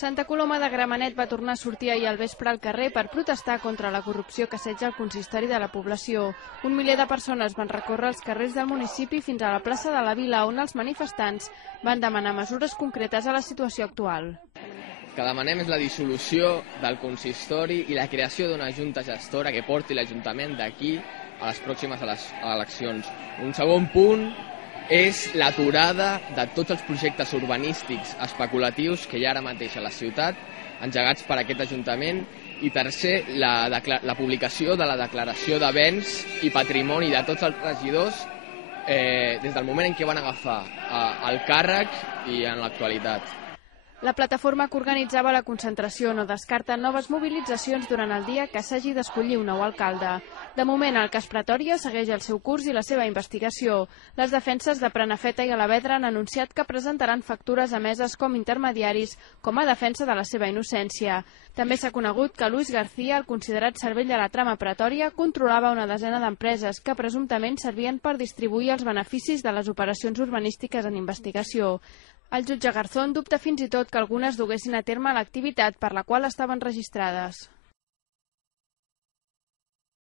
Santa Coloma de Gramenet va tornar a sortir ahir al vespre al carrer per protestar contra la corrupció que assetja el consistori de la població. Un miler de persones van recórrer els carrers del municipi fins a la plaça de la Vila, on els manifestants van demanar mesures concretes a la situació actual. El que demanem és la dissolució del consistori i la creació d'una junta gestora que porti l'Ajuntament d'aquí a les pròximes eleccions. Un segon punt és l'aturada de tots els projectes urbanístics especulatius que hi ha ara mateix a la ciutat, engegats per aquest Ajuntament, i tercer, la publicació de la declaració de béns i patrimoni de tots els regidors des del moment en què van agafar el càrrec i en l'actualitat. La plataforma que organitzava la concentració no descarta noves mobilitzacions durant el dia que s'hagi d'escollir un nou alcalde. De moment, el cas Pretòria segueix el seu curs i la seva investigació. Les defenses de Prenafeta i Alavedra han anunciat que presentaran factures emeses com intermediaris com a defensa de la seva innocència. També s'ha conegut que Luis García, el considerat cervell de la trama Pretòria, controlava una desena d'empreses que presumptament servien per distribuir els beneficis de les operacions urbanístiques en investigació. El jutge Garzón dubta fins i tot que algunes duguessin a terme l'activitat per la qual estaven registrades.